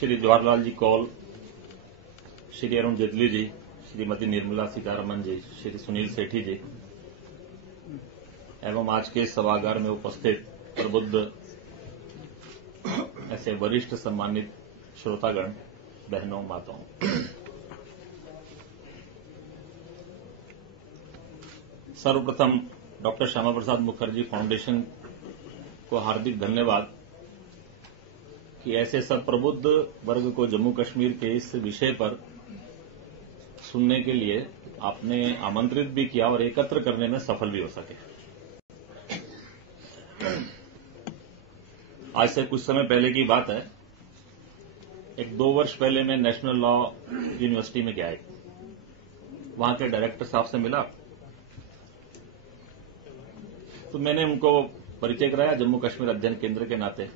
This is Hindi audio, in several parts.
श्री जवाहरलाल जी कौल, श्री अरुण जेटली जी, श्रीमती निर्मला सीतारमण जी, श्री सुनील सेठी जी एवं आज के सभागार में उपस्थित प्रबुद्ध ऐसे वरिष्ठ सम्मानित श्रोतागण, बहनों, माताओं, सर्वप्रथम डॉक्टर श्यामा प्रसाद मुखर्जी फाउंडेशन को हार्दिक धन्यवाद कि ऐसे सब प्रबुद्ध वर्ग को जम्मू कश्मीर के इस विषय पर सुनने के लिए आपने आमंत्रित भी किया और एकत्र करने में सफल भी हो सके। आज से कुछ समय पहले की बात है, 1-2 वर्ष पहले मैं नेशनल लॉ यूनिवर्सिटी में गया, वहां के डायरेक्टर साहब से मिला तो मैंने उनको परिचय कराया जम्मू कश्मीर अध्ययन केंद्र के नाते।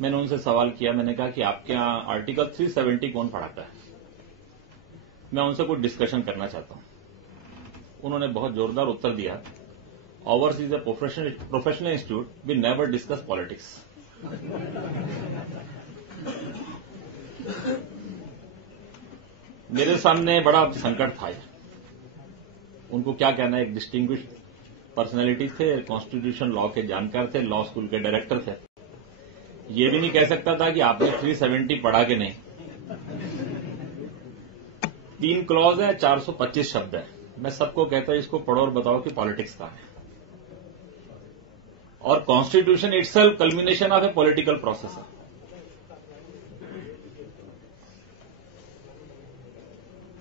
मैंने उनसे सवाल किया, मैंने कहा कि आपके यहां आर्टिकल 370 कौन पढ़ाता है, मैं उनसे कुछ डिस्कशन करना चाहता हूं। उन्होंने बहुत जोरदार उत्तर दिया, ours is a professional institute, we never discuss politics. मेरे सामने बड़ा संकट था। उनको क्या कहना है, एक डिस्टिंग्विश्ड पर्सनैलिटी थे, कॉन्स्टिट्यूशन लॉ के जानकार थे, लॉ स्कूल के डायरेक्टर थे। ये भी नहीं कह सकता था कि आपने 370 पढ़ा कि नहीं। 3 क्लॉज है, 425 शब्द है। मैं सबको कहता हूं इसको पढ़ो और बताओ कि पॉलिटिक्स का है। और constitution itself culmination of a political process है।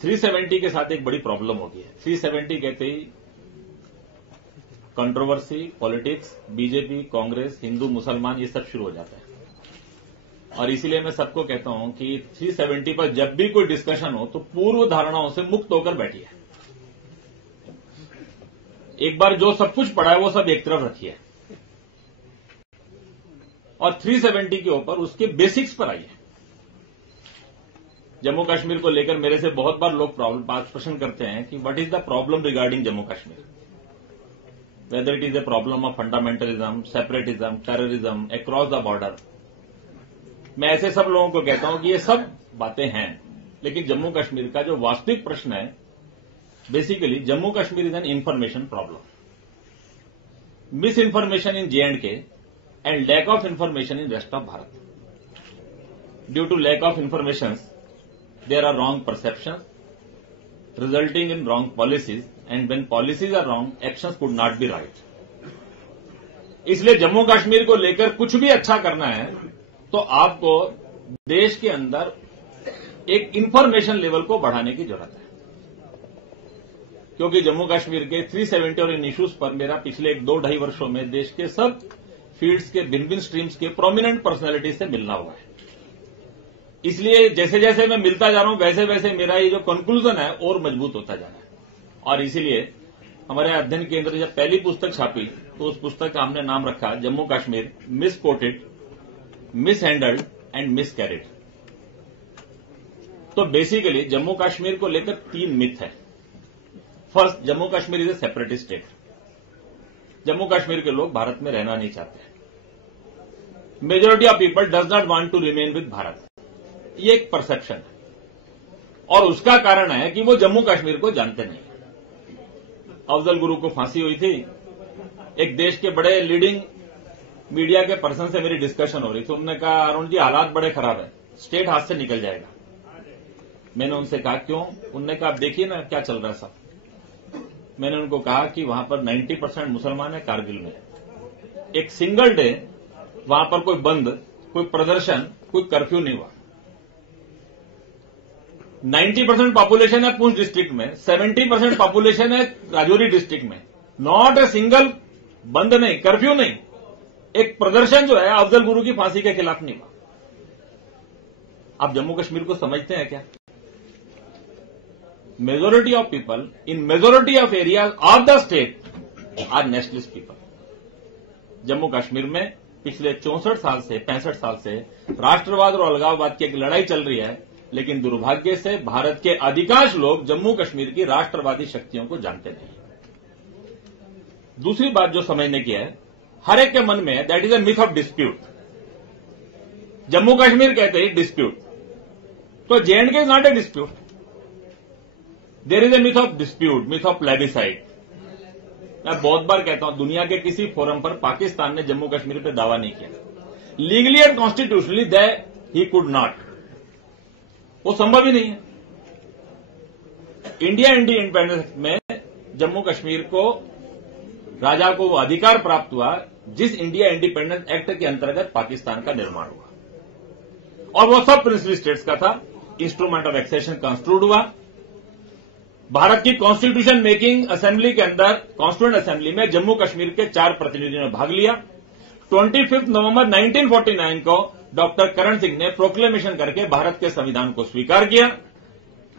थ्री 370 के साथ एक बड़ी प्रॉब्लम होगी। 370 कहते ही controversy, politics, BJP, Congress, Hindu, मुसलमान, ये सब शुरू हो जाता है। और इसीलिए मैं सबको कहता हूं कि 370 पर जब भी कोई डिस्कशन हो तो पूर्व धारणाओं से मुक्त होकर बैठिए। एक बार जो सब कुछ पढ़ा है वो सब एक तरफ रखिए और 370 के ऊपर उसके बेसिक्स पर आइए। जम्मू कश्मीर को लेकर मेरे से बहुत बार लोग प्रश्न करते हैं कि what is the problem regarding Jammu Kashmir, whether it is a problem of fundamentalism, separatism, terrorism, across the border। मैं ऐसे सब लोगों को कहता हूं कि ये सब बातें हैं, लेकिन जम्मू कश्मीर का जो वास्तविक प्रश्न है, basically Jammu Kashmir is an information problem. Misinformation in J&K and lack of information in rest of Bharat. Due to lack of information there are wrong perception resulting in wrong policies, and when policies are wrong, actions could not be right। इसलिए जम्मू कश्मीर को लेकर कुछ भी अच्छा करना है तो आपको देश के अंदर एक इंफॉर्मेशन लेवल को बढ़ाने की जरूरत है, क्योंकि जम्मू कश्मीर के 370 और इन इश्यूज पर मेरा पिछले 2-2.5 वर्षों में देश के सब फील्ड्स के भिन्न स्ट्रीम्स के प्रोमिनेंट पर्सनैलिटी से मिलना हुआ है। इसलिए जैसे जैसे मैं मिलता जा रहा हूं वैसे वैसे मेरा ये जो कंक्लूजन है और मजबूत होता जा रहा है। और इसीलिए हमारे अध्ययन केंद्र जब पहली पुस्तक छापी तो उस पुस्तक का हमने नाम रखा Jammu Kashmir misquoted, mishandled and miscarried. तो बेसिकली जम्मू कश्मीर को लेकर 3 मिथ है। First, Jammu Kashmir is a separatist state. Jammu Kashmir के लोग भारत में रहना नहीं चाहते। Majority of people does not want to remain with Bharat. ये एक परसेप्शन है और उसका कारण है कि वो जम्मू कश्मीर को जानते नहीं। अफजल गुरु को फांसी हुई थी, एक देश के बड़े लीडिंग मीडिया के पर्सन से मेरी डिस्कशन हो रही थी। उन्होंने कहा, अरुण जी हालात बड़े खराब है, स्टेट हाथ से निकल जाएगा। मैंने उनसे कहा क्यों? उन्होंने कहा आप देखिए ना क्या चल रहा है सब। मैंने उनको कहा कि वहां पर 90% मुसलमान है कारगिल में। एक सिंगल डे वहां पर कोई बंद, कोई प्रदर्शन, कोई कर्फ्यू नहीं हुआ। 90% पॉपुलेशन है पूंछ डिस्ट्रिक्ट में, 70% पॉपुलेशन है राजौरी डिस्ट्रिक्ट में। नॉट ए सिंगल बंद नहीं, कर्फ्यू नहीं, एक प्रदर्शन जो है अफजल गुरु की फांसी के खिलाफ नहीं हुआ। आप जम्मू कश्मीर को समझते हैं क्या? Majority of people in majority of areas of the state are nationalist people. Jammu Kashmir में पिछले 64 साल से 65 साल से राष्ट्रवाद और अलगाववाद की एक लड़ाई चल रही है, लेकिन दुर्भाग्य से भारत के अधिकांश लोग जम्मू कश्मीर की राष्ट्रवादी शक्तियों को जानते नहीं। दूसरी बात जो समझने की है, हर एक के मन में that is a myth of dispute. Jammu Kashmir कहते ही डिस्प्यूट, तो J&K is not a dispute, there is a myth of dispute, myth of plebiscite. मैं बहुत बार कहता हूं, दुनिया के किसी फोरम पर पाकिस्तान ने जम्मू कश्मीर पर दावा नहीं किया, legally and constitutionally they he could not, वो संभव ही नहीं है। इंडिया इंडिपेंडेंस में जम्मू कश्मीर को, राजा को वो अधिकार प्राप्त हुआ जिस इंडिया इंडिपेंडेंस एक्ट के अंतर्गत पाकिस्तान का निर्माण हुआ, और वो सब प्रिंसली स्टेट्स का था। इंस्ट्रूमेंट ऑफ एक्सेशन कंस्टिट्यूट हुआ, भारत की कॉन्स्टिट्यूशन मेकिंग असेंबली के अंदर, कॉन्स्टिट्यूएंट असेंबली में जम्मू कश्मीर के 4 प्रतिनिधियों ने भाग लिया। 25 नवंबर 1949 को डॉक्टर करण सिंह ने प्रोक्लेमेशन करके भारत के संविधान को स्वीकार किया।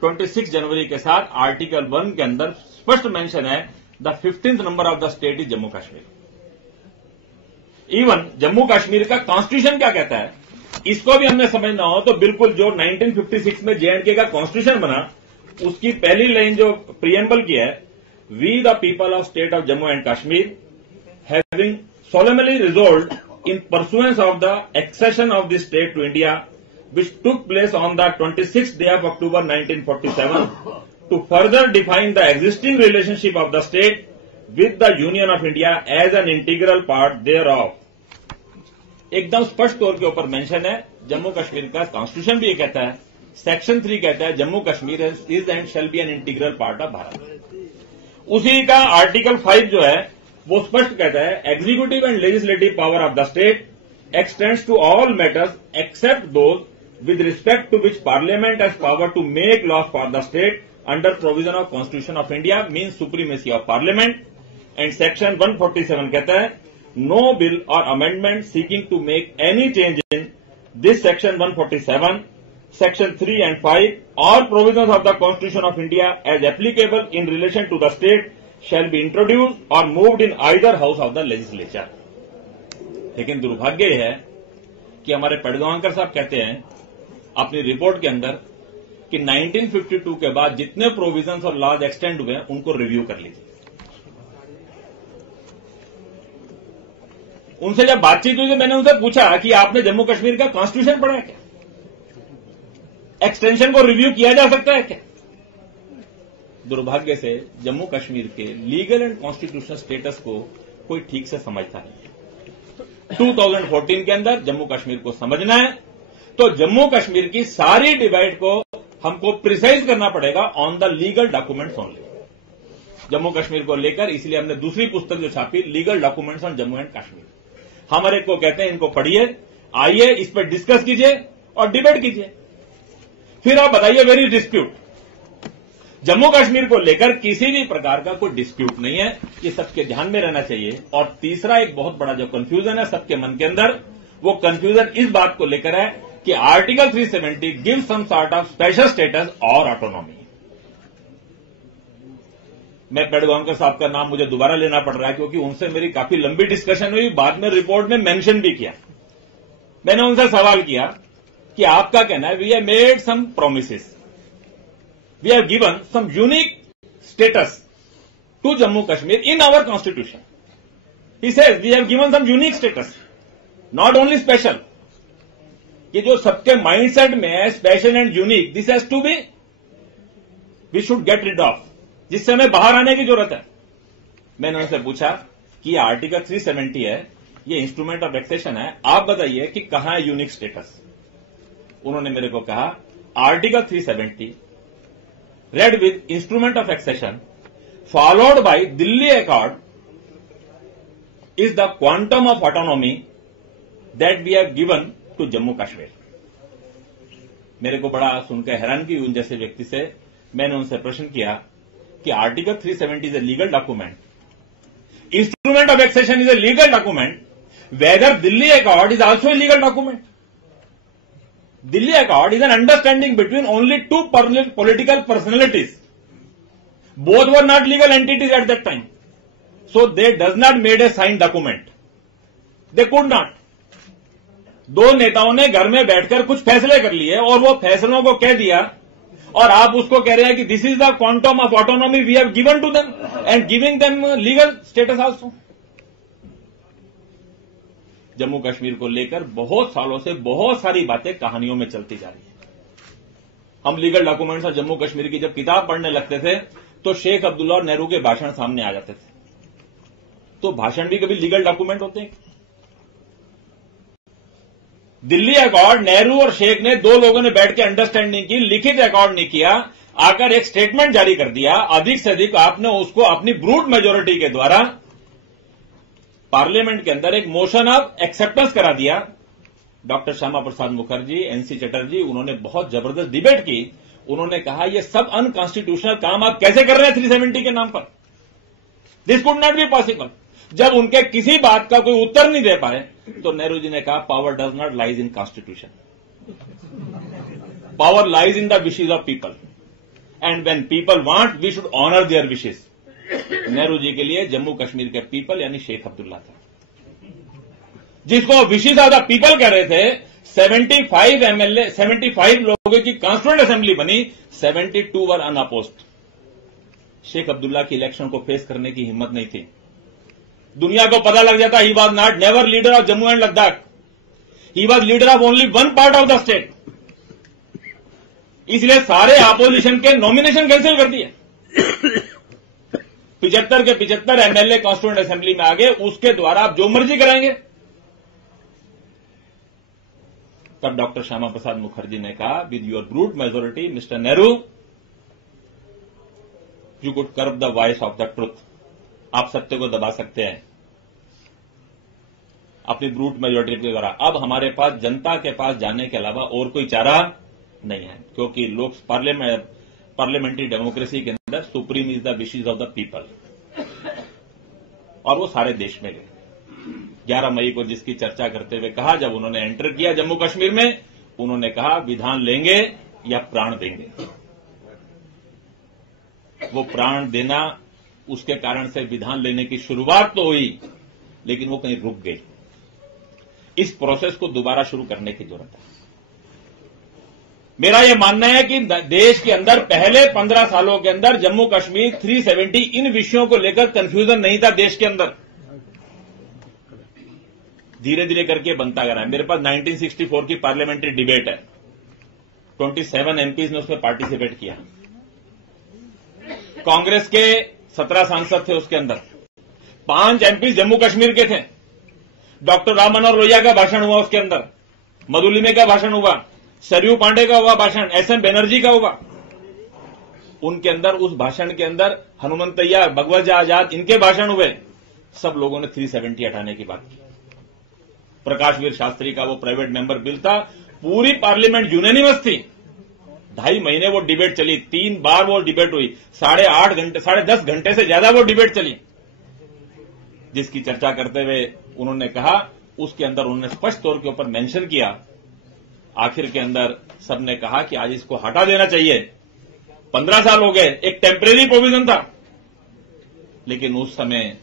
26 जनवरी के साथ आर्टिकल 1 के अंदर स्पष्ट मेंशन है, the 15th number of the state is Jammu Kashmir. Even Jammu Kashmir का कॉन्स्टिट्यूशन क्या कहता है, इसको भी हमने समझना हो तो बिल्कुल जो 1956 में J&K का कॉन्स्टिट्यूशन बना, उसकी पहली लाइन जो प्रियम्बल की है, we the people of state of Jammu and Kashmir having solemnly resolved in pursuance of the accession of this state to India, which took place on the 26th day of October 1947, to further define the existing relationship of the state with the Union of India as an integral part thereof। एकदम स्पष्ट तौर के ऊपर मेंशन है, जम्मू कश्मीर का कॉन्स्टिट्यूशन भी ये कहता है, सेक्शन 3 कहता है Jammu Kashmir is and shall be an integral part of Bharat. उसी का आर्टिकल 5 जो है वो स्पष्ट कहता है, executive and legislative power of the state extends to all matters except those with respect to which parliament has power to make laws for the state under provision of constitution of India, means supremacy of parliament. And section 147 कहता है, no bill or amendment seeking to make any change in this section 147, section 3 and 5 or provisions of the Constitution of India as applicable in relation to the state shall be introduced or moved in either house of the legislature। लेकिन दुर्भाग्य यह है कि हमारे पेडगांवकर साहब कहते हैं अपनी रिपोर्ट के अंदर कि 1952 के बाद जितने प्रोविजंस और लॉज एक्सटेंड हुए हैं उनको रिव्यू कर लीजिए। उनसे जब बातचीत हुई तो मैंने उनसे पूछा कि आपने जम्मू कश्मीर का कॉन्स्टिट्यूशन पढ़ा है क्या, एक्सटेंशन को रिव्यू किया जा सकता है क्या? दुर्भाग्य से जम्मू कश्मीर के लीगल एंड कॉन्स्टिट्यूशनल स्टेटस को कोई ठीक से समझता नहीं। 2014 के अंदर जम्मू कश्मीर को समझना है तो जम्मू कश्मीर की सारी डिवाइड को हमको प्रिसाइज करना पड़ेगा on the legal documents only. Jammu Kashmir को लेकर इसलिए हमने दूसरी पुस्तक जो छापी, legal documents on Jammu and Kashmir. हम हर एक को कहते हैं इनको पढ़िए, आइए इस पर डिस्कस कीजिए और डिबेट कीजिए, फिर आप बताइए वेरी डिस्प्यूट। जम्मू कश्मीर को लेकर किसी भी प्रकार का कोई डिस्प्यूट नहीं है, ये सबके ध्यान में रहना चाहिए। और तीसरा एक बहुत बड़ा जो कंफ्यूजन है सबके मन के अंदर, वो कंफ्यूजन इस बात को लेकर है कि article 370 give some sort of special status और ऑटोनॉमी। मैं पेडगांवकर साहब का नाम मुझे दोबारा लेना पड़ रहा है क्योंकि उनसे मेरी काफी लंबी डिस्कशन हुई, बाद में रिपोर्ट में मेंशन भी किया। मैंने उनसे सवाल किया कि आपका कहना है we have made some promises, we have given some unique status to Jammu Kashmir in our constitution. He says we have given some unique status, not only special. कि जो सबके माइंडसेट में है special and unique, this has to be, we should get rid of, जिससे हमें बाहर आने की जरूरत है। मैंने उनसे पूछा कि ये आर्टिकल 370 है, ये इंस्ट्रूमेंट ऑफ एक्सेशन है, आप बताइए कि कहां है यूनिक स्टेटस। उन्होंने मेरे को कहा article 370 read with instrument of accession followed by Delhi accord is the quantum of autonomy that we have given to Jammu Kashmir. मेरे को बड़ा सुनकर हैरानगी हुई जैसे व्यक्ति से। मैंने उनसे प्रश्न किया कि article 370 is a legal document, instrument of accession is a legal document, whether Delhi accord is also a legal document. Delhi Accord is an understanding between only two political personalities. Both were not legal entities at that time. So they does not made a signed document. They could not. दो नेताओं ने घर में बैठकर कुछ फैसले कर लिए और वो फैसलों को कह दिया और आप उसको कह रहे हैं कि this is the quantum of autonomy we have given to them and giving them legal status also. Jammu Kashmir को लेकर बहुत सालों से बहुत सारी बातें कहानियों में चलती जा रही है। हम लीगल डॉक्यूमेंट्स और जम्मू कश्मीर की जब किताब पढ़ने लगते थे तो शेख अब्दुल्ला और नेहरू के भाषण सामने आ जाते थे। तो भाषण भी कभी लीगल डॉक्यूमेंट होते हैं? दिल्ली अकॉर्ड नेहरू और शेख ने दो लोगों ने बैठ के अंडरस्टैंडिंग की, लिखित अकॉर्ड नहीं किया, आकर एक स्टेटमेंट जारी कर दिया। अधिक से अधिक आपने उसको अपनी ब्रूट मेजोरिटी के द्वारा पार्लियामेंट के अंदर एक मोशन ऑफ एक्सेप्टेंस करा दिया। डॉक्टर श्यामा प्रसाद मुखर्जी, एनसी चटर्जी, उन्होंने बहुत जबरदस्त डिबेट की। उन्होंने कहा ये सब अनकॉन्स्टिट्यूशनल काम आप कैसे कर रहे हैं 370 के नाम पर? This could not be possible. जब उनके किसी बात का कोई उत्तर नहीं दे पाए तो नेहरू जी ने कहा power does not lies in constitution, power lies in the wishes of people, and when people want we should honour their wishes. Nehru ji के लिए जम्मू कश्मीर के पीपल यानी शेख अब्दुल्ला था, जिसको विशेज ऑफ द पीपल कह रहे थे। 75 एमएलए, 75 लोगों की कॉन्स्टिट्यूएंट असेंबली बनी, 72 वर अनअपोज्ड। शेख अब्दुल्ला की इलेक्शन को फेस करने की हिम्मत नहीं थी। दुनिया को पता लग जाता he was not never leader of Jammu and Ladakh, he was leader of only one part of the state. इसलिए सारे अपोजिशन के नॉमिनेशन कैंसिल कर दिए। 75 के 75 एमएलए कॉन्स्टिट्यूएंट असेंबली में आ गए, उसके द्वारा आप जो मर्जी कराएंगे। तब डॉक्टर श्यामा प्रसाद मुखर्जी ने कहा with your brute majority mister Nehru you could कर्ब the voice of the truth. आप सत्य को दबा सकते हैं अपनी ब्रूट मेजोरिटी के द्वारा। अब हमारे पास जनता के पास जाने के अलावा और कोई चारा नहीं है, क्योंकि लोग पार्लियामेंट्री डेमोक्रेसी के अंदर supreme is the wishes of the people, और वो सारे देश में गए। 11 मई को जिसकी चर्चा करते हुए कहा, जब उन्होंने एंटर किया जम्मू कश्मीर में, उन्होंने कहा विधान लेंगे या प्राण देंगे। वो प्राण देना, उसके कारण से विधान लेने की शुरुआत तो हुई, लेकिन वो कहीं रुक गई। इस प्रोसेस को दोबारा शुरू करने की जरूरत है। मेरा यह मानना है कि देश के अंदर पहले 15 सालों के अंदर जम्मू कश्मीर 370 इन विषयों को लेकर कंफ्यूजन नहीं था देश के अंदर। धीरे धीरे करके बनता गया है। मेरे पास 1964 की पार्लियामेंट्री डिबेट है, 27 एमपीज ने उसमें पार्टिसिपेट किया। कांग्रेस के 17 सांसद थे उसके अंदर, 5 एमपी जम्मू कश्मीर के थे। डॉक्टर राम मनोहर लोहिया का भाषण हुआ उसके अंदर, मधुलिमे का भाषण हुआ, सरयू पांडे का हुआ भाषण, एसएम बनर्जी का हुआ। उनके अंदर, उस भाषण के अंदर हनुमंतैया, भगवत आजाद, इनके भाषण हुए। सब लोगों ने 370 हटाने की बात की। प्रकाश वीर शास्त्री का वो प्राइवेट मेंबर बिल था, पूरी पार्लियामेंट यूनानिमस थी। 2.5 महीने वो डिबेट चली, 3 बार वो डिबेट हुई, 8.5 घंटे, 10.5 घंटे से ज्यादा वो डिबेट चली। जिसकी चर्चा करते हुए उन्होंने कहा, उसके अंदर उन्होंने स्पष्ट तौर के ऊपर मेंशन किया, आखिर के अंदर सबने कहा कि आज इसको हटा देना चाहिए। 15 साल हो गए, एक टेम्परेरी प्रोविजन था। लेकिन उस समय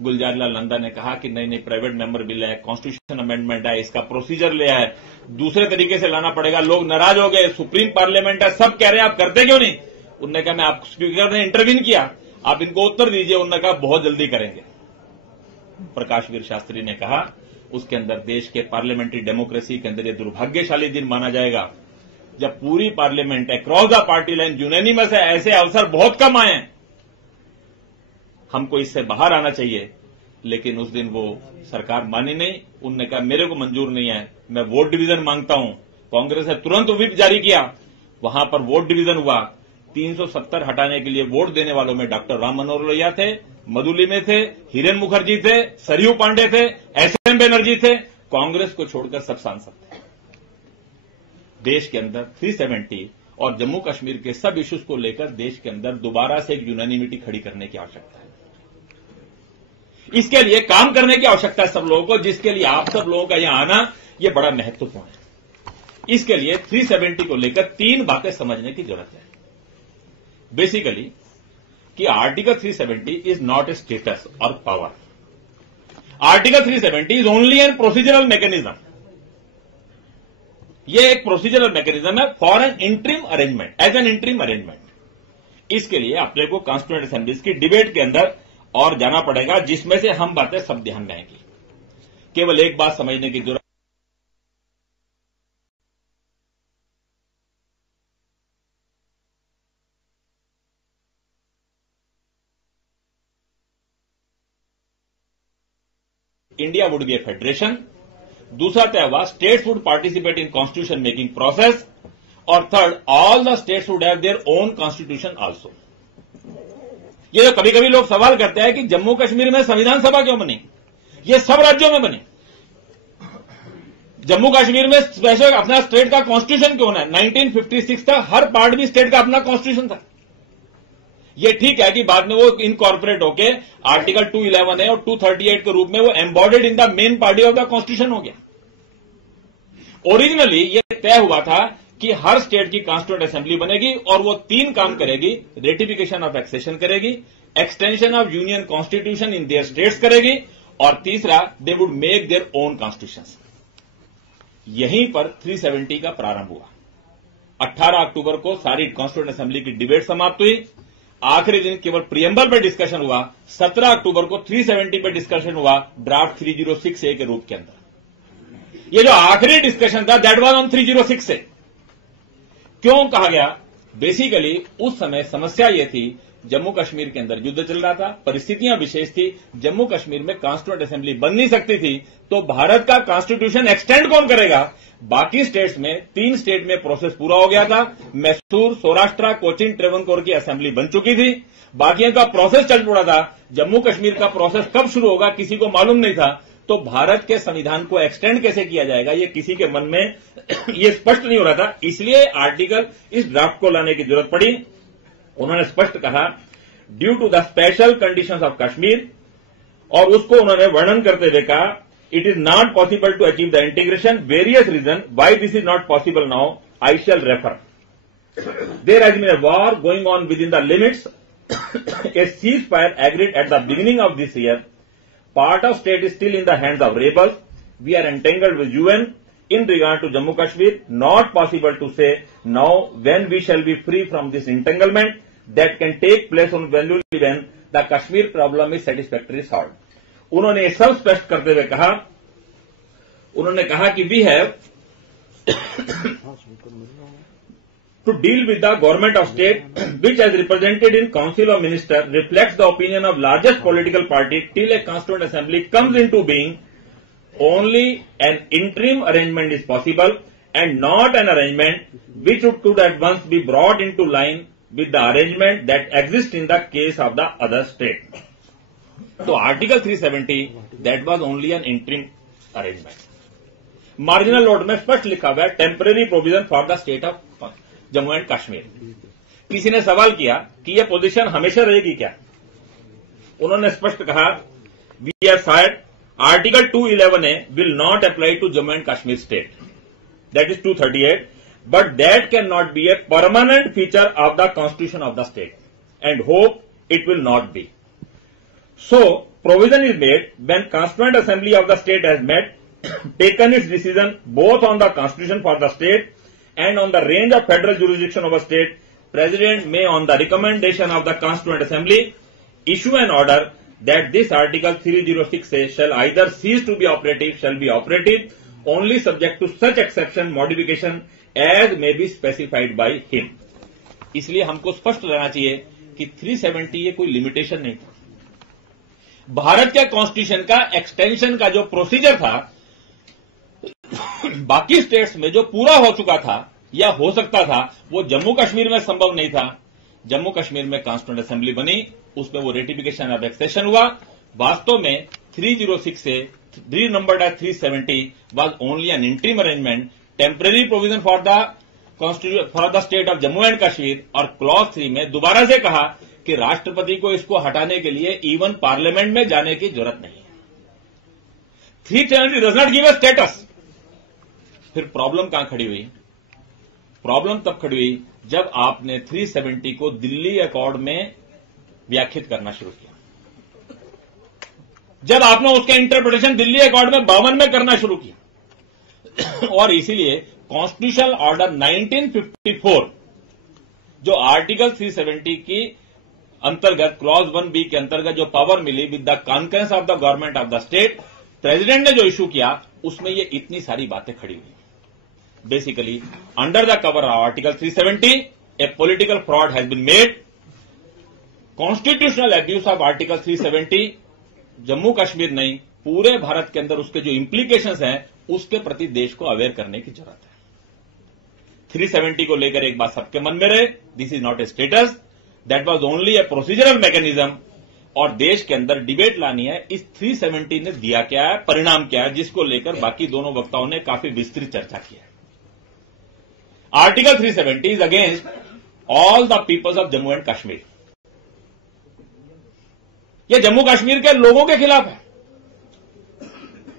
गुलजारीलाल नंदा ने कहा कि नहीं नहीं, प्राइवेट मेंबर बिल है, कॉन्स्टिट्यूशन अमेंडमेंट है, इसका प्रोसीजर ले आए, दूसरे तरीके से लाना पड़ेगा। लोग नाराज हो गए, सुप्रीम पार्लियामेंट है, सब कह रहे हैं आप करते क्यों नहीं? उन्होंने कहा मैं आप, स्पीकर ने इंटरवीन किया, आप इनको उत्तर दीजिए। उन्होंने कहा बहुत जल्दी करेंगे। प्रकाश वीर शास्त्री ने कहा, उसके अंदर देश के पार्लियामेंट्री डेमोक्रेसी के अंदर यह दुर्भाग्यशाली दिन माना जाएगा जब पूरी parliament across the party line unanimous है। ऐसे अवसर बहुत कम आए हैं, हमको इससे बाहर आना चाहिए। लेकिन उस दिन वो सरकार मानी नहीं। उन्होंने कहा मेरे को मंजूर नहीं है, मैं वोट डिवीजन मांगता हूं। कांग्रेस ने तुरंत व्हिप जारी किया, वहां पर वोट डिवीजन हुआ। 370 हटाने के लिए वोट देने वालों में डॉक्टर राम मनोहर लोहिया थे, मधुलिमे थे, हिरेन मुखर्जी थे, सरयू पांडे थे, एसएम बनर्जी थे। कांग्रेस को छोड़कर सब सांसद थे। देश के अंदर 370 और जम्मू कश्मीर के सब इश्यूज को लेकर देश के अंदर दोबारा से एक यूनानिमिटी खड़ी करने की आवश्यकता है। इसके लिए काम करने की आवश्यकता है सब लोगों को, जिसके लिए आप सब लोगों का यहां आना यह बड़ा महत्वपूर्ण है। इसके लिए 370 को लेकर 3 बातें समझने की जरूरत है। बेसिकली कि article 370 is not a status or power. Article 370 is only an procedural mechanism. यह एक प्रोसीजरल मैकेनिज्म है for an interim arrangement, as an interim arrangement. इसके लिए अपने को कॉन्स्टिट्यूएंट असेंबलीज की डिबेट के अंदर और जाना पड़ेगा, जिसमें से हम बातें सब ध्यान में आएंगी। केवल एक बात समझने की जरूरत, India would be a federation. दूसरा तय हुआ states would participate in constitution making process, और third all the states would have their own constitution also. ये जो कभी कभी लोग सवाल करते हैं कि जम्मू कश्मीर में संविधान सभा क्यों बनी, ये सब राज्यों में बनी, जम्मू कश्मीर में स्पेशल अपना स्टेट का कॉन्स्टिट्यूशन क्यों है? 1956 तक हर पार्ट भी स्टेट का अपना कॉन्स्टिट्यूशन था। ये ठीक है कि बाद में वो इनकॉर्पोरेट होके आर्टिकल 211 है और 238 के रूप में वो embodied in the main party of the constitution हो गया। ओरिजिनली ये तय हुआ था कि हर स्टेट की कॉन्स्टिट्यूएंट असेंबली बनेगी और वो 3 काम करेगी, रेटिफिकेशन ऑफ एक्सेशन करेगी, extension of union constitution in their states करेगी, और तीसरा they would make their own constitution. यहीं पर 370 का प्रारंभ हुआ। 18 अक्टूबर को सारी कॉन्स्टिट्यूएंट असेंबली की डिबेट समाप्त हुई। आखिरी दिन केवल प्रियम्बल पर डिस्कशन हुआ। 17 अक्टूबर को 370 पर डिस्कशन हुआ ड्राफ्ट 306A के रूप के अंदर। ये जो आखिरी डिस्कशन था दैट वाज ऑन 306A। क्यों कहा गया? बेसिकली उस समय समस्या यह थी, जम्मू कश्मीर के अंदर युद्ध चल रहा था, परिस्थितियां विशेष थी, जम्मू कश्मीर में कॉन्स्टिट्यूएंट असेंबली बन नहीं सकती थी, तो भारत का कॉन्स्टिट्यूशन एक्सटेंड कौन करेगा? बाकी स्टेट्स में 3 स्टेट में प्रोसेस पूरा हो गया था। मैसूर, सौराष्ट्र, कोचिन, ट्रेवनकोर की असेंबली बन चुकी थी, बाकियों का प्रोसेस चल पड़ा था। जम्मू कश्मीर का प्रोसेस कब शुरू होगा किसी को मालूम नहीं था। तो भारत के संविधान को एक्सटेंड कैसे किया जाएगा ये किसी के मन में ये स्पष्ट नहीं हो रहा था, इसलिए आर्टिकल इस ड्राफ्ट को लाने की जरूरत पड़ी। उन्होंने स्पष्ट कहा due to the special conditions of Kashmir, और उसको उन्होंने वर्णन करते हुए कहा it is not possible to achieve the integration, various reason why this is not possible now I shall refer. There has been a war going on within the limits, a ceasefire agreed at the beginning of this year, part of state is still in the hands of rebels, we are entangled with UN in regard to Jammu Kashmir, not possible to say now when we shall be free from this entanglement that can take place on when the Kashmir problem is satisfactorily solved. उन्होंने ये सब स्पष्ट करते हुए कहा, उन्होंने कहा कि we have to deal with the government of state which as represented in council of ministers reflects the opinion of largest political party till a constituent assembly comes into being. Only an interim arrangement is possible and not an arrangement which could at once be brought into line with the arrangement that exists in the case of the other state. So article 370 that was only an interim arrangement. Marginal note में स्पष्ट लिखा हुआ है temporary provision for the state of Jammu and Kashmir. किसी ने सवाल किया कि यह पोजीशन हमेशा रहेगी क्या? उन्होंने स्पष्ट कहा we are side article 211A will not apply to Jammu and Kashmir state, that is 238, but that can not be a permanent feature of the constitution of the state and hope it will not be so. Provision is made when constituent assembly of the state has met taken its decision both on the constitution for the state and on the range of federal jurisdiction of a state, President may on the recommendation of the Constituent Assembly issue an order that this article 306A shall either cease to be operative only subject to such exception modification as may be specified by him. इसलिए हमको स्पष्ट रहना चाहिए कि 370 ये कोई लिमिटेशन नहीं था। भारत के कॉन्स्टिट्यूशन का एक्सटेंशन का जो प्रोसीजर था बाकी स्टेट्स में जो पूरा हो चुका था या हो सकता था वो जम्मू कश्मीर में संभव नहीं था। जम्मू कश्मीर में कॉन्स्टिट्यूएंट असेंबली बनी, उसमें वो रेटिफिकेशन ऑफ एक्सेशन हुआ। वास्तव में 306 से 3 number 370 was only an interim arrangement, temporary provision for the state of Jammu and Kashmir. और क्लॉज 3 में दोबारा से कहा कि राष्ट्रपति को इसको हटाने के लिए इवन पार्लियामेंट में जाने की जरूरत नहीं है। 370 does not give a status. फिर प्रॉब्लम कहां खड़ी हुई? प्रॉब्लम तब खड़ी हुई जब आपने 370 को दिल्ली अकॉर्ड में व्याख्यात करना शुरू किया, जब आपने उसका इंटरप्रिटेशन दिल्ली अकॉर्ड में 52 में करना शुरू किया। और इसीलिए कॉन्स्टिट्यूशनल ऑर्डर 1954 जो आर्टिकल 370 की अंतर्गत क्लॉज 1B के अंतर्गत जो पावर मिली with the concurrence of the government of the state, president ने जो इशू किया उसमें ये इतनी सारी बातें खड़ी हुई। Basically under the cover of article 370 a political fraud has been made, constitutional abuse of article 370 Jammu Kashmir नहीं पूरे भारत के अंदर उसके जो इंप्लीकेशंस हैं उसके प्रति देश को अवेयर करने की जरूरत है। 370 को लेकर एक बात सबके मन में रहे, this is not a status, that was only A procedural mechanism, और देश के अंदर डिबेट लानी है इस 370 ने दिया क्या है, परिणाम क्या है, जिसको लेकर बाकी दोनों वक्ताओं ने काफी विस्तृत चर्चा की है। Article 370 is against all the peoples of Jammu and Kashmir. यह जम्मू कश्मीर के लोगों के खिलाफ है।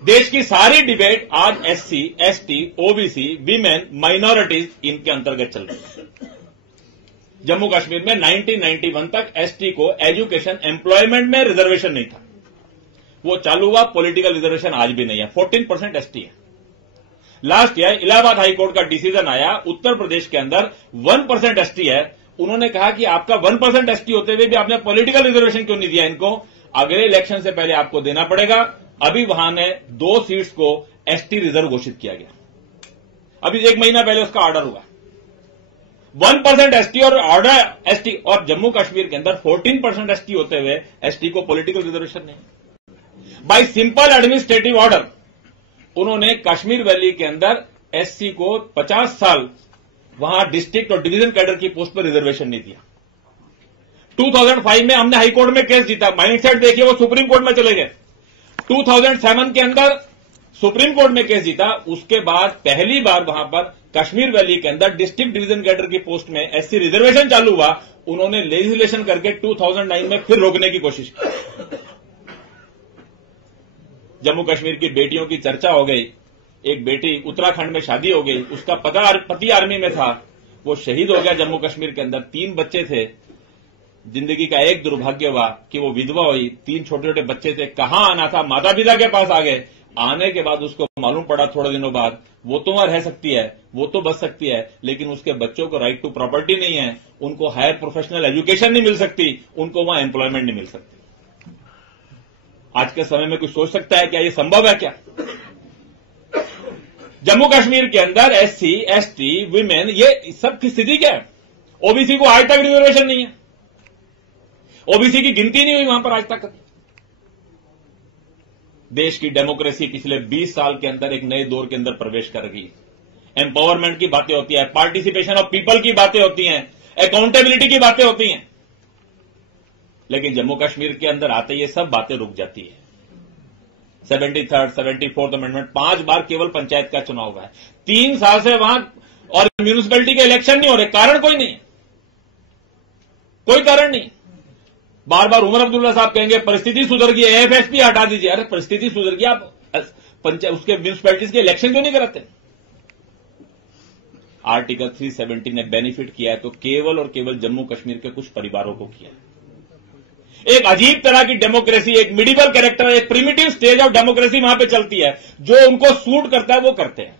देश की सारी डिबेट आज SC, ST, OBC, women, minorities इनके अंतर्गत चल रही है। जम्मू कश्मीर में 1991 तक एसटी को एजुकेशन, एम्प्लॉयमेंट में रिजर्वेशन नहीं था, वो चालू हुआ। पॉलिटिकल रिजर्वेशन आज भी नहीं है, 14% एसटी है। लास्ट ईयर इलाहाबाद हाईकोर्ट का डिसीजन आया, उत्तर प्रदेश के अंदर 1% एसटी है। उन्होंने कहा कि आपका 1% एसटी होते हुए भी आपने पॉलिटिकल रिजर्वेशन क्यों नहीं दिया इनको, अगले इलेक्शन से पहले आपको देना पड़ेगा। अभी वहां ने 2 सीट्स को एसटी रिजर्व घोषित किया गया, अभी 1 महीना पहले उसका ऑर्डर हुआ। 1% एसटी और ऑर्डर एसटी, और जम्मू कश्मीर के अंदर 14% एसटी होते हुए एसटी को पॉलिटिकल रिजर्वेशन नहीं। बाय सिंपल एडमिनिस्ट्रेटिव ऑर्डर उन्होंने कश्मीर वैली के अंदर एससी को 50 साल वहां डिस्ट्रिक्ट और डिवीजन कैडर की पोस्ट पर रिजर्वेशन नहीं दिया। 2005 में हमने हाईकोर्ट में केस जीता, माइंडसेट देखिए, वो सुप्रीम कोर्ट में चले गए। 2007 के अंदर सुप्रीम कोर्ट में केस जीता, उसके बाद पहली बार वहां पर कश्मीर वैली के अंदर डिस्ट्रिक्ट डिवीजन कैडर की पोस्ट में एससी रिजर्वेशन चालू हुआ। उन्होंने लेजिस्लेशन करके 2009 में फिर रोकने की कोशिश की। जम्मू कश्मीर की बेटियों की चर्चा हो गई। एक बेटी उत्तराखंड में शादी हो गई, उसका पति आर्मी में था, वो शहीद हो गया जम्मू कश्मीर के अंदर। 3 बच्चे थे, जिंदगी का एक दुर्भाग्य हुआ कि वो विधवा हुई। 3 छोटे छोटे बच्चे थे, कहां आना था, माता पिता के पास आ गए। आने के बाद उसको मालूम पड़ा थोड़े दिनों बाद, वो तो वहां रह सकती है, वो तो बच सकती है, लेकिन उसके बच्चों को राइट टू प्रॉपर्टी नहीं है, उनको हायर प्रोफेशनल एजुकेशन नहीं मिल सकती, उनको वहां एम्प्लॉयमेंट नहीं मिल सकती। आज के समय में कुछ सोच सकता है क्या ये संभव है क्या? जम्मू कश्मीर के अंदर एससी, एसटी, विमेन, ये सब की स्थिति क्या है? ओबीसी को आज तक रिजर्वेशन नहीं है, ओबीसी की गिनती नहीं हुई वहां पर आज तक। देश की डेमोक्रेसी पिछले 20 साल के अंदर एक नए दौर के अंदर प्रवेश कर गई। एम्पावरमेंट की बातें होती है, पार्टिसिपेशन ऑफ पीपल की बातें होती हैं, अकाउंटेबिलिटी की बातें होती हैं, लेकिन जम्मू कश्मीर के अंदर आते ये सब बातें रुक जाती है। 73rd, 74th अमेंडमेंट, 5 बार केवल पंचायत का चुनाव हुआ है। 3 साल से वहां और म्यूनिसिपैलिटी के इलेक्शन नहीं हो रहे, कारण कोई नहीं, कोई कारण नहीं। बार बार उमर अब्दुल्ला साहब कहेंगे परिस्थिति सुधर गई, एएफएसपी हटा दीजिए। अरे परिस्थिति सुधर गई, आप पंचायत उसके म्यूनिसिपैलिटीज के इलेक्शन क्यों नहीं कराते? आर्टिकल 370 ने बेनिफिट किया है तो केवल और केवल जम्मू कश्मीर के कुछ परिवारों को किया। एक अजीब तरह की डेमोक्रेसी, एक मिडिवल कैरेक्टर, एक प्रिमिटिव स्टेज ऑफ डेमोक्रेसी वहां पे चलती है। जो उनको सूट करता है वो करते हैं।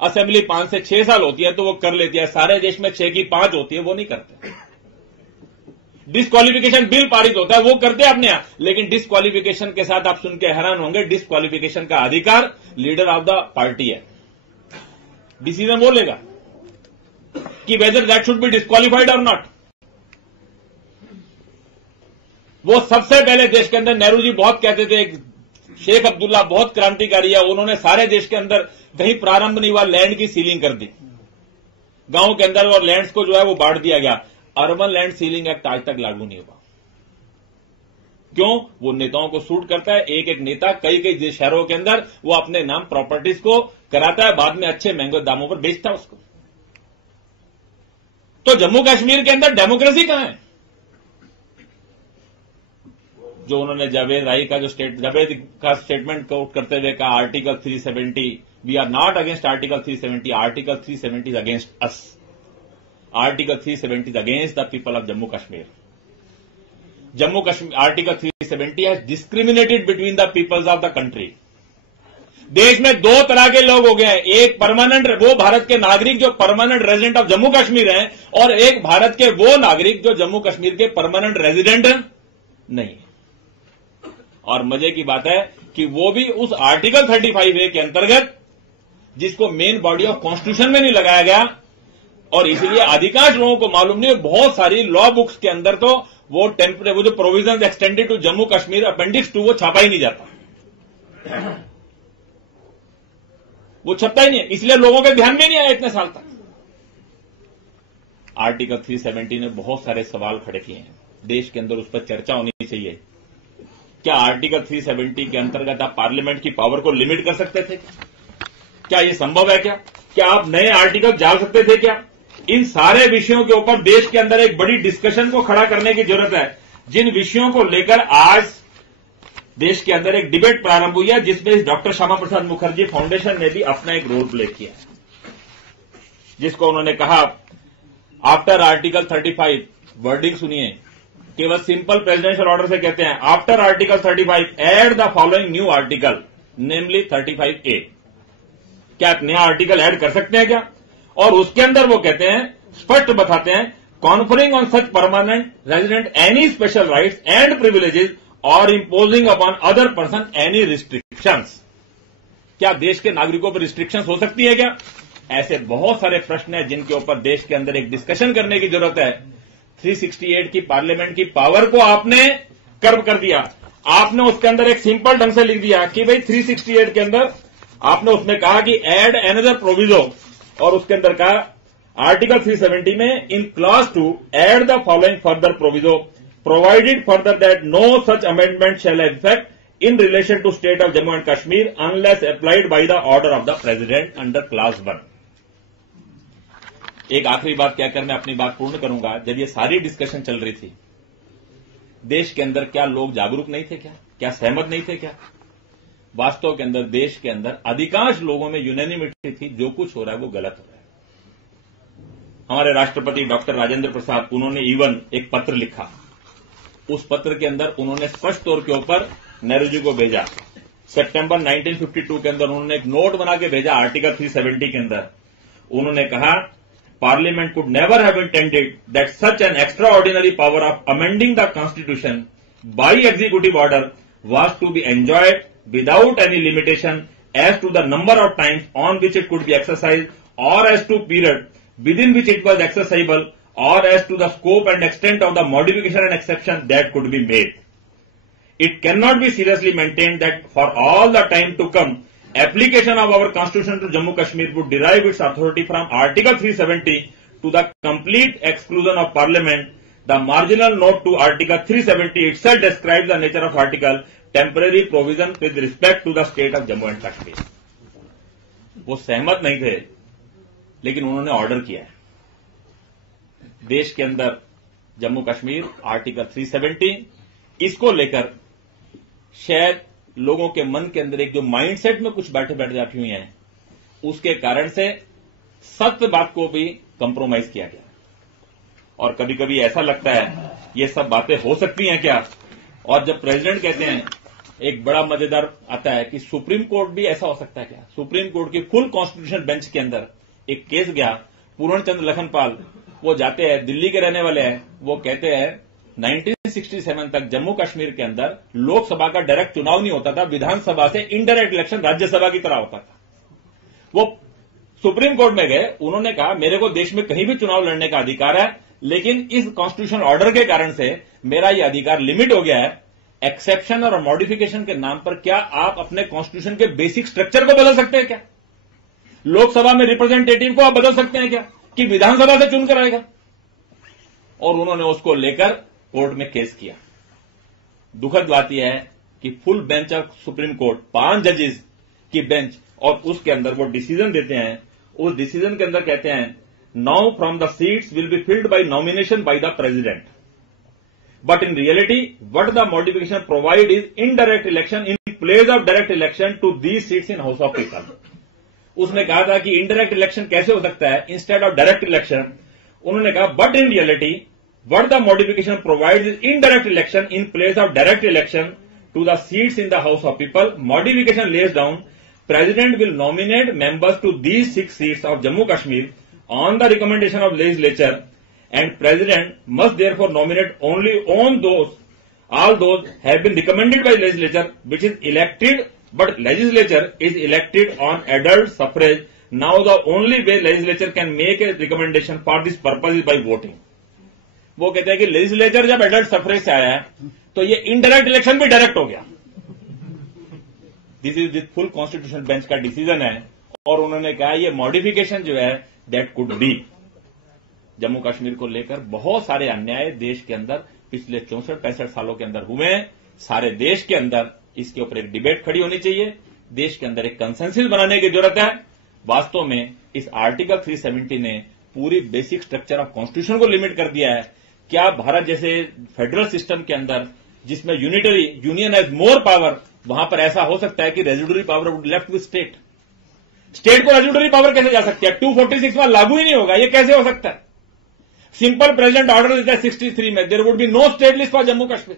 असेंबली 5 से 6 साल होती है तो वो कर लेती है, सारे देश में 6 की 5 होती है, वो नहीं करते। डिस्क्वालिफिकेशन बिल पारित होता है, वो करते हैं अपने यहां, लेकिन डिस्क्वालिफिकेशन के साथ आप सुन के हैरान होंगे, डिस्क्वालिफिकेशन का अधिकार लीडर ऑफ द पार्टी है। डिसीजन वो लेगा कि whether that should be disqualified और नॉट। वो सबसे पहले देश के अंदर नेहरू जी बहुत कहते थे, एक शेख अब्दुल्ला बहुत क्रांतिकारी है, उन्होंने सारे देश के अंदर कहीं प्रारंभ नहीं हुआ लैंड की सीलिंग कर दी गांव के अंदर, और लैंड्स को जो है वो बांट दिया गया। अर्बन लैंड सीलिंग एक्ट आज तक लागू नहीं हुआ। क्यों? वो नेताओं को सूट करता है। एक एक नेता कई कई शहरों के अंदर वो अपने नाम प्रॉपर्टीज को कराता है, बाद में अच्छे महंगे दामों पर बेचता है उसको। तो जम्मू कश्मीर के अंदर डेमोक्रेसी कहां है? जो उन्होंने जावेद का स्टेटमेंट कोट करते हुए कहा article 370, we are not against article 370, article 370 is against us. Article 370 is against the people of Jammu Kashmir. Jammu Kashmir article 370 has discriminated between the peoples of the country. देश में 2 तरह के लोग हो गए हैं, एक परमानेंट, वो भारत के नागरिक जो permanent resident of Jammu Kashmir हैं, और एक भारत के वो नागरिक जो जम्मू कश्मीर के परमानेंट रेजिडेंट नहीं। और मजे की बात है, कि वो भी उस आर्टिकल 35A के अंतर्गत, जिसको मेन बॉडी ऑफ कॉन्स्टिट्यूशन में नहीं लगाया गया, और इसलिए अधिकांश लोगों को मालूम नहीं, बहुत सारी लॉ बुक्स के अंदर तो वो जो provision extended to Jammu Kashmir appendix 2 वो छापा ही नहीं जाता, वो छपता ही नहीं, इसलिए लोगों के ध्यान में नहीं आया इतने साल तक। आर्टिकल 370 ने बहुत सारे सवाल खड़े किए हैं, देश के अंदर उस पर चर्चा होनी चाहिए। क्या आर्टिकल 370 के अंतर्गत आप पार्लियामेंट की पावर को लिमिट कर सकते थे? क्या यह संभव है? क्या आप नए आर्टिकल डाल सकते थे? क्या इन सारे विषयों के ऊपर देश के अंदर एक बड़ी डिस्कशन को खड़ा करने की जरूरत है, जिन विषयों को लेकर आज देश के अंदर एक डिबेट प्रारंभ हुई है, जिसमें डॉक्टर श्यामा प्रसाद मुखर्जी फाउंडेशन ने भी अपना एक रोल प्ले किया, जिसको उन्होंने कहा आफ्टर आर्टिकल 35, वर्डिंग सुनिए, केवल सिंपल प्रेसिडेंशियल ऑर्डर से कहते हैं after article 35 add the following new article namely 35A। क्या आप नया आर्टिकल ऐड कर सकते हैं क्या? और उसके अंदर वो कहते हैं, स्पष्ट बताते हैं, conferring on such permanent resident any special rights and privileges और imposing upon other person any restrictions. क्या देश के नागरिकों पर रिस्ट्रिक्शंस हो सकती है क्या? ऐसे बहुत सारे प्रश्न हैं जिनके ऊपर देश के अंदर एक डिस्कशन करने की जरूरत है। 368 की पार्लियामेंट की पावर को आपने कर्व कर दिया, आपने उसके अंदर एक सिंपल ढंग से लिख दिया कि भाई 368 के अंदर आपने उसमें कहा कि एड एनदर प्रोविजो, और उसके अंदर कहा आर्टिकल 370 में in clause 2 add the following further proviso provided further that no such amendment shall have effect in relation to state of Jammu and Kashmir unless applied by the order of the president under class 1। एक आखिरी बात कहकर मैं अपनी बात पूर्ण करूंगा। जब ये सारी डिस्कशन चल रही थी देश के अंदर, क्या लोग जागरूक नहीं थे? क्या सहमत नहीं थे? क्या वास्तव के अंदर देश के अंदर अधिकांश लोगों में यूनानिमिटी थी, जो कुछ हो रहा है वो गलत हो रहा है। हमारे राष्ट्रपति डॉक्टर राजेंद्र प्रसाद, उन्होंने इवन एक पत्र लिखा, उस पत्र के अंदर उन्होंने स्पष्ट तौर के ऊपर नेहरू जी को भेजा। सितंबर 1952 के अंदर उन्होंने एक नोट बना के भेजा आर्टिकल 370 के अंदर। उन्होंने कहा Parliament could never have intended that such an extraordinary power of amending the Constitution by executive order was to be enjoyed without any limitation as to the number of times on which it could be exercised or as to period within which it was accessible or as to the scope and extent of the modification and exception that could be made. It cannot be seriously maintained that for all the time to come application of our constitution to Jammu Kashmir would derive its authority from Article 370 to the complete exclusion of Parliament. The marginal note to Article 370 itself describes the nature of article, temporary provision with respect to the state of Jammu and Kashmir. वो सहमत नहीं थे, लेकिन उन्होंने ऑर्डर किया है देश के अंदर जम्मू कश्मीर आर्टिकल 370, इसको लेकर शायद लोगों के मन के अंदर एक जो माइंडसेट में कुछ बैठ जाती हुई हैं, उसके कारण से सत्य बात को भी कंप्रोमाइज किया गया। और कभी कभी ऐसा लगता है ये सब बातें हो सकती हैं क्या? और जब प्रेसिडेंट कहते हैं, एक बड़ा मजेदार आता है कि सुप्रीम कोर्ट भी ऐसा हो सकता है क्या? सुप्रीम कोर्ट की फुल कॉन्स्टिट्यूशन बेंच के अंदर एक केस गया, पूर्ण चंद्र लखनपाल, वो जाते हैं, दिल्ली के रहने वाले हैं, वो कहते हैं 1967 तक जम्मू कश्मीर के अंदर लोकसभा का डायरेक्ट चुनाव नहीं होता था, विधानसभा से इनडायरेक्ट इलेक्शन राज्यसभा की तरह होता था। वो सुप्रीम कोर्ट में गए, उन्होंने कहा मेरे को देश में कहीं भी चुनाव लड़ने का अधिकार है, लेकिन इस कॉन्स्टिट्यूशन ऑर्डर के कारण से मेरा यह अधिकार लिमिट हो गया है। एक्सेप्शन और मॉडिफिकेशन के नाम पर क्या आप अपने कॉन्स्टिट्यूशन के बेसिक स्ट्रक्चर को बदल सकते हैं क्या? लोकसभा में रिप्रेजेंटेटिव को आप बदल सकते हैं क्या कि विधानसभा से चुनकर आएगा? और उन्होंने उसको लेकर कोर्ट में केस किया। दुखद बात यह है कि full bench of supreme court, 5 जजेस की बेंच, और उसके अंदर वो डिसीजन देते हैं। उस डिसीजन के अंदर कहते हैं now from the seats will be filled by nomination by the president, but in reality what the modification provide is indirect election in place of direct election to these seats in house of people. उसने कहा था कि इनडायरेक्ट इलेक्शन कैसे हो सकता है इंस्टेड ऑफ डायरेक्ट इलेक्शन। उन्होंने कहा but in reality what the modification provides is indirect election in place of direct election to the seats in the House of People. Modification lays down President will nominate members to these 6 seats of Jammu Kashmir on the recommendation of legislature, and President must therefore nominate only on those all those have been recommended by legislature which is elected, but legislature is elected on adult suffrage. Now the only way legislature can make a recommendation for this purpose is by voting. वो कहते हैं कि लेजिस्लेचर जब एडल्ट सफरेज से आया है तो ये इनडायरेक्ट इलेक्शन भी डायरेक्ट हो गया। दिस फुल कॉन्स्टिट्यूशन बेंच का डिसीजन है और उन्होंने कहा ये मॉडिफिकेशन जो है that could be. Jammu Kashmir को लेकर बहुत सारे अन्याय देश के अंदर पिछले 64-65 सालों के अंदर हुए हैं। सारे देश के अंदर इसके ऊपर एक डिबेट खड़ी होनी चाहिए, देश के अंदर एक कंसेंसस बनाने की जरूरत है। वास्तव में इस आर्टिकल 370 ने पूरी बेसिक स्ट्रक्चर ऑफ कॉन्स्टिट्यूशन को लिमिट कर दिया है। क्या भारत जैसे फेडरल सिस्टम के अंदर जिसमें unitary union has more power, वहां पर ऐसा हो सकता है कि residuary power would left with state? State को रेजुडरी पावर कैसे जा सकती है? 246 में लागू ही नहीं होगा, ये कैसे हो सकता है? सिंपल प्रेसिडेंट ऑर्डर देता है 63 में, there would be no state list for Jammu Kashmir.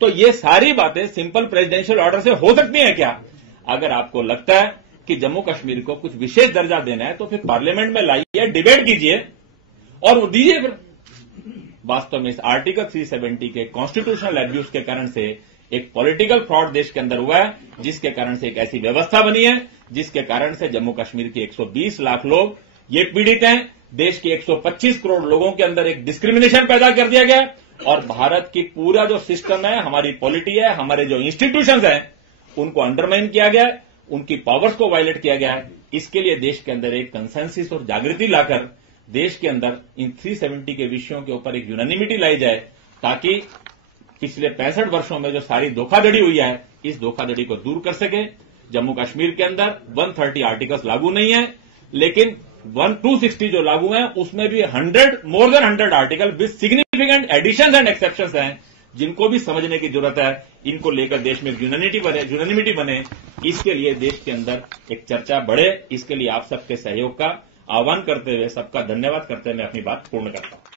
तो ये सारी बातें सिंपल प्रेसिडेंशियल ऑर्डर से हो सकती हैं क्या? अगर आपको लगता है कि जम्मू कश्मीर को कुछ विशेष दर्जा देना है तो फिर पार्लियामेंट में लाइए, डिबेट कीजिए और दीजिए फिर। वास्तव में इस आर्टिकल 370 के कॉन्स्टिट्यूशनल एब्यूज के कारण से एक पॉलिटिकल फ्रॉड देश के अंदर हुआ है, जिसके कारण से एक ऐसी व्यवस्था बनी है जिसके कारण से जम्मू कश्मीर के 120 लाख लोग ये पीड़ित हैं। देश के 125 करोड़ लोगों के अंदर एक डिस्क्रिमिनेशन पैदा कर दिया गया और भारत की पूरा जो सिस्टम है, हमारी पॉलिटी है, हमारे जो इंस्टीट्यूशंस हैं, उनको अंडरमाइन किया गया है, उनकी पावर्स को वायलेट किया गया है। इसके लिए देश के अंदर एक कंसेंसस और जागृति लाकर देश के अंदर इन 370 के विषयों के ऊपर एक यूनानिमिटी लाई जाए, ताकि पिछले 65 वर्षों में जो सारी धोखाधड़ी हुई है, इस धोखाधड़ी को दूर कर सके। जम्मू कश्मीर के अंदर 130 आर्टिकल्स लागू नहीं है, लेकिन 260 जो लागू हैं उसमें भी more than 100 article with significant additions and exceptions हैं, जिनको भी समझने की जरूरत है। इनको लेकर देश में यूनानिमिटी बने, इसके लिए देश के अंदर एक चर्चा बढ़े। इसके लिए आप सबके सहयोग का आह्वान करते हुए, सबका धन्यवाद करते हुए मैं अपनी बात पूर्ण करता हूं।